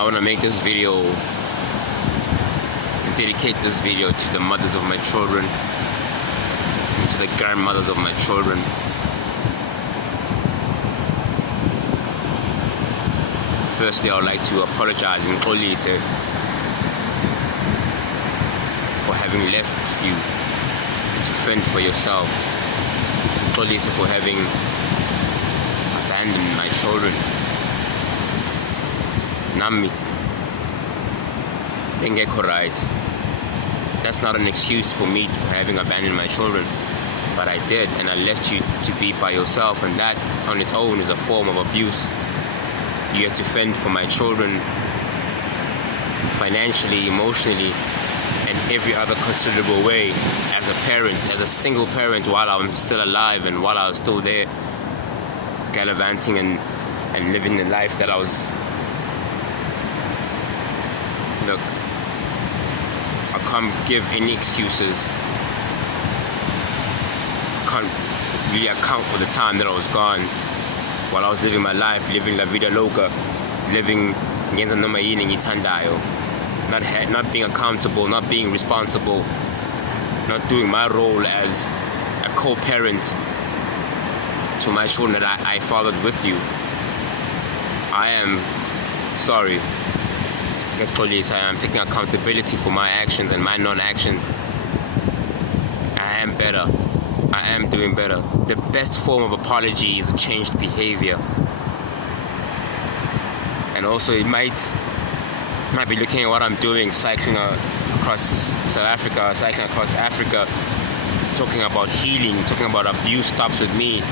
I want to make this video, dedicate this video to the mothers of my children, and to the grandmothers of my children. Firstly, I would like to apologize in Xolise for having left you to fend for yourself. Xolise for having abandoned my children. Nami, bengekho right. That's not an excuse for me for having abandoned my children, but I did, and I left you to be by yourself, and that on its own is a form of abuse. You had to fend for my children financially, emotionally, and every other considerable way as a parent, as a single parent, while I'm still alive and while I was still there gallivanting and living the life that I was. Look, I can't give any excuses. I can't really account for the time that I was gone while I was living my life, living la vida loca, living ngenza noma yini ngithandayo, not being accountable, not being responsible, not doing my role as a co-parent to my children that I fathered with you. I am sorry. I am taking accountability for my actions and my non-actions. I am better. I am doing better. The best form of apology is changed behavior. And also it might be looking at what I'm doing, cycling across South Africa, cycling across Africa, talking about healing, talking about abuse stops with me.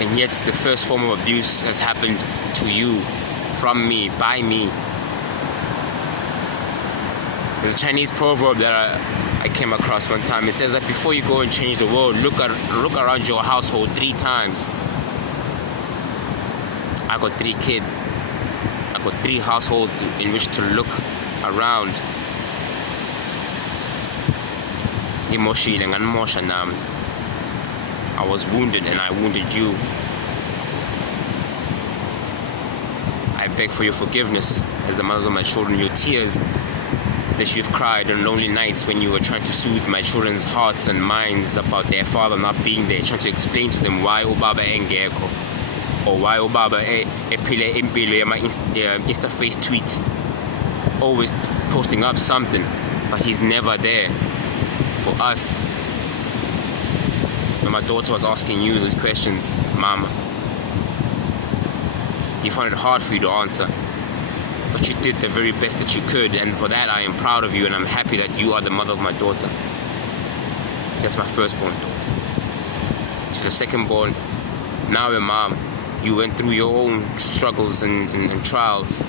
And yet the first form of abuse has happened to you, from me, by me. There's a Chinese proverb that I came across one time. It says that before you go and change the world, look around your household 3 times. I got 3 kids. I got 3 households in which to look around. I was wounded and I wounded you. I beg for your forgiveness as the mothers of my children. Your tears that you've cried on lonely nights when you were trying to soothe my children's hearts and minds about their father not being there, trying to explain to them why ubaba engekho, or why ubaba ephile impilo yama Insta face tweets, always posting up something, but he's never there for us. When my daughter was asking you those questions, Mama, you found it hard for you to answer. But you did the very best that you could, and for that I am proud of you, and I'm happy that you are the mother of my daughter. That's my firstborn daughter. To the secondborn, now your mom, you went through your own struggles and trials,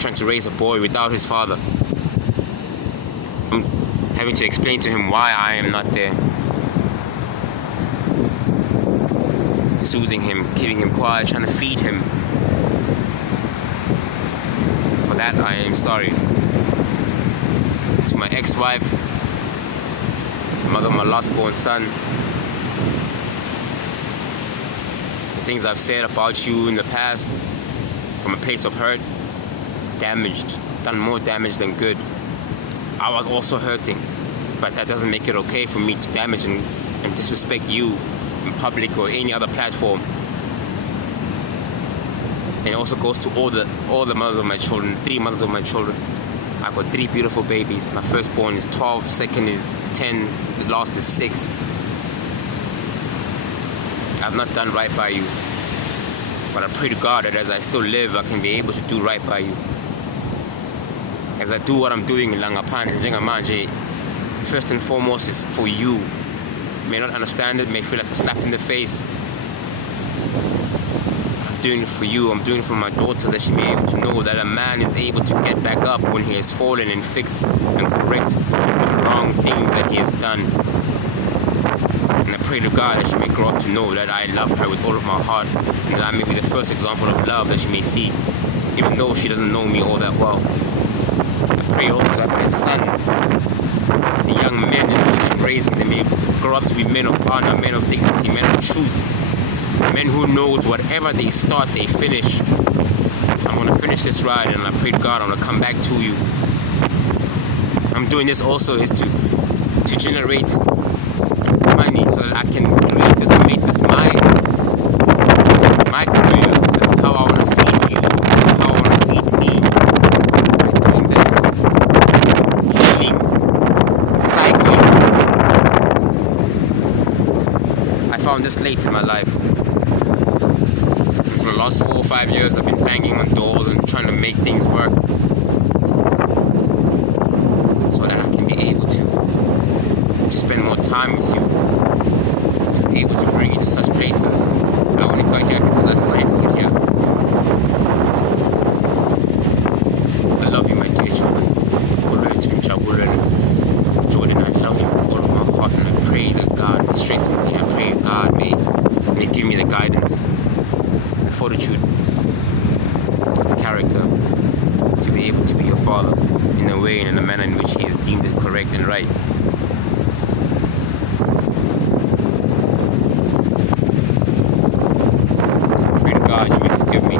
trying to raise a boy without his father. I'm having to explain to him why I am not there. Soothing him, keeping him quiet, trying to feed him. For that I am sorry. To my ex-wife, the mother of my last-born son, the things I've said about you in the past from a place of hurt, damaged, done more damage than good. I was also hurting, but that doesn't make it okay for me to damage and disrespect you in public or any other platform. And it also goes to all the mothers of my children, 3 mothers of my children. I've got 3 beautiful babies. My firstborn is 12, second is 10, the last is 6. I've not done right by you, but I pray to God that as I still live, I can be able to do right by you. As I do what I'm doing in Langaphandle, njengamanje, first and foremost is for you. You may not understand it, may feel like a slap in the face. I'm doing it for you. I'm doing it for my daughter, that she may be able to know that a man is able to get back up when he has fallen and fix and correct the wrong things that he has done. And I pray to God that she may grow up to know that I love her with all of my heart, and that I may be the first example of love that she may see, even though she doesn't know me all that well. I pray also that my sons, the young men in which I'm raising, they may grow up to be men of honor, men of dignity, men of truth, men who knows whatever they start, they finish. I'm gonna finish this ride, and I pray to God I'm gonna come back to you. I'm doing this also is to generate money so that I can create this and make this my career. This is how I wanna feed you. This is how I wanna feed me. By doing this healing, cycling. I found this late in my life. For the last 4 or 5 years, I've been banging on doors and trying to make things work so that I can be able to spend more time with you, to be able to bring you to such places. I only got here because I cycled here. I love you, my dear children. Jordan, I love you with all of my heart, and I pray that God will strengthen me. I pray God may give me the guidance, the fortitude, the character to be able to be your father in a way and in a manner in which he has deemed it correct and right. Pray to God you may forgive me.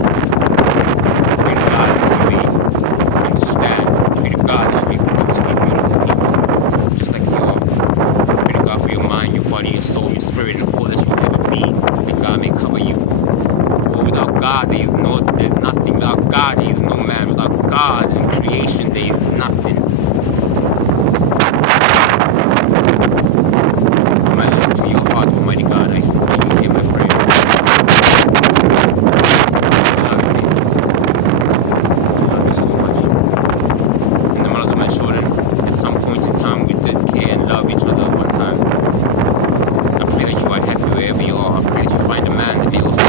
Pray to God that you may understand. Pray to God that you may grow up to be beautiful people, just like you are. Pray to God for your mind, your body, your soul, your spirit, and all that you'll ever be, that God may cover you. For without God there's nothing. Without God there is no man. Without God in creation there is nothing. From my lips to your heart, Almighty God, I pray you hear my prayer. I love you, babies. I love you so much. In the mothers of my children, at some point in time we did care and love each other one time. I pray that you are happy wherever you are. I pray that you find a man that may also be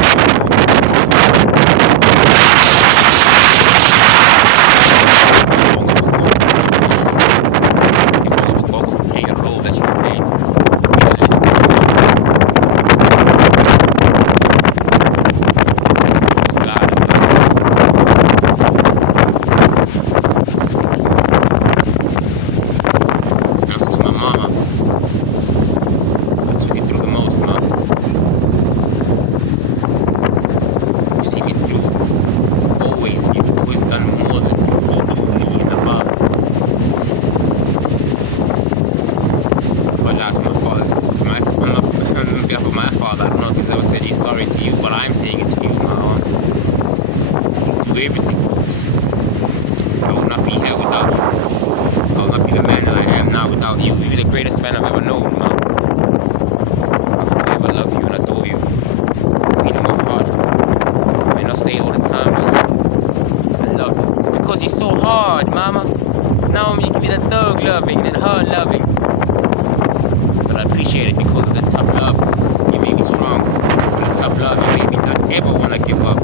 everything for us. I will not be here without you. I will not be the man that I am now without you. You're the greatest man I've ever known, man. I'll forever love you and adore you. Queen of my heart. I may not say it all the time, but I love you. It's because you're so hard, mama. Now you give me the thug loving and hard loving. But I appreciate it because of the tough love. You made me strong. And the tough love, you made me not ever want to give up.